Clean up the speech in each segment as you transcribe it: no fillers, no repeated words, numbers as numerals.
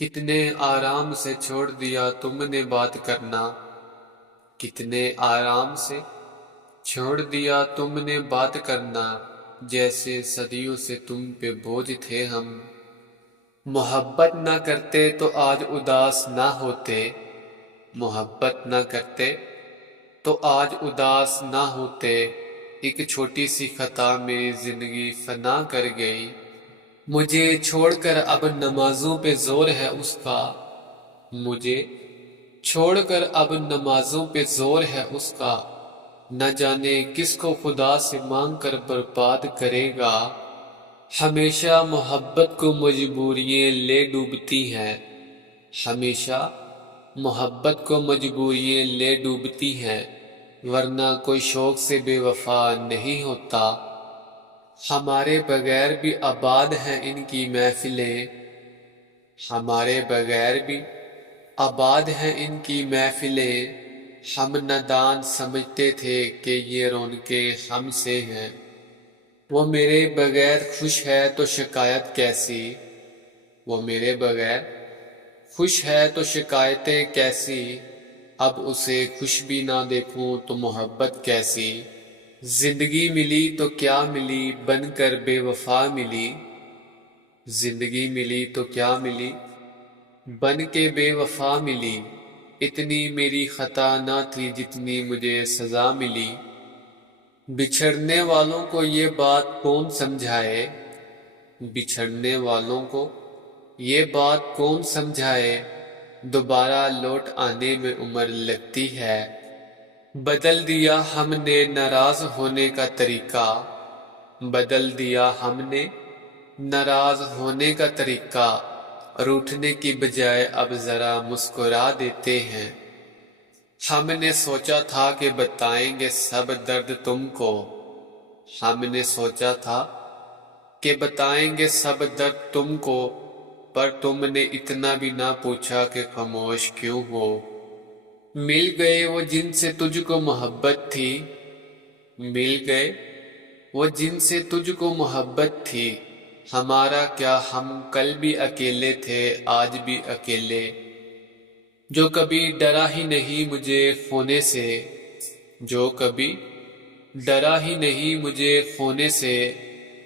کتنے آرام سے چھوڑ دیا تم نے بات کرنا، کتنے آرام سے چھوڑ دیا تم نے بات کرنا، جیسے صدیوں سے تم پہ بوجھ تھے ہم۔ محبت نہ کرتے تو آج اداس نہ ہوتے، محبت نہ کرتے تو آج اداس نہ ہوتے۔ ایک چھوٹی سی خطا میری زندگی فنا کر گئی، مجھے چھوڑ کر اب نمازوں پہ زور ہے اس کا، مجھے چھوڑ کر اب نمازوں پہ زور ہے اس کا۔ نہ جانے کس کو خدا سے مانگ کر برباد کرے گا، ہمیشہ محبت کو مجبوریاں لے ڈوبتی ہیں، ہمیشہ محبت کو مجبوریاں لے ڈوبتی ہیں، ورنہ کوئی شوق سے بے وفا نہیں ہوتا۔ ہمارے بغیر بھی آباد ہیں ان کی محفلیں، ہمارے بغیر بھی آباد ہیں ان کی محفلیں، ہم نادان سمجھتے تھے کہ یہ رونقیں ہم سے ہیں۔ وہ میرے بغیر خوش ہے تو شکایت کیسی، وہ میرے بغیر خوش ہے تو شکایتیں کیسی، اب اسے خوش بھی نہ دیکھوں تو محبت کیسی۔ زندگی ملی تو کیا ملی بن کر بے وفا ملی، زندگی ملی تو کیا ملی بن کے بے وفا ملی۔ اتنی میری خطا نہ تھی جتنی مجھے سزا ملی، بچھڑنے والوں کو یہ بات کون سمجھائے، بچھڑنے والوں کو یہ بات کون سمجھائے، دوبارہ لوٹ آنے میں عمر لگتی ہے۔ بدل دیا ہم نے ناراض ہونے کا طریقہ، بدل دیا ہم نے ناراض ہونے کا طریقہ، روٹھنے کی بجائے اب ذرا مسکرا دیتے ہیں۔ ہم نے سوچا تھا کہ بتائیں گے سب درد تم کو، ہم نے سوچا تھا کہ بتائیں گے سب درد تم کو، پر تم نے اتنا بھی نہ پوچھا کہ خاموش کیوں ہو۔ مل گئے وہ جن سے تجھ کو محبت تھی، مل گئے وہ جن سے تجھ کو محبت تھی، ہمارا کیا ہم کل بھی اکیلے تھے آج بھی اکیلے۔ جو کبھی ڈرا ہی نہیں مجھے کھونے سے، جو کبھی ڈرا ہی نہیں مجھے کھونے سے،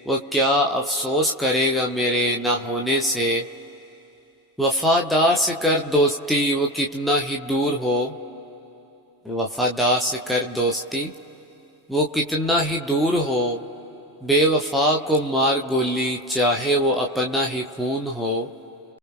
وہ کیا افسوس کرے گا میرے نہ ہونے سے۔ وفادار سے کر دوستی وہ کتنا ہی دور ہو، وفادار سے کر دوستی وہ کتنا ہی دور ہو، بے وفا کو مار گولی چاہے وہ اپنا ہی خون ہو۔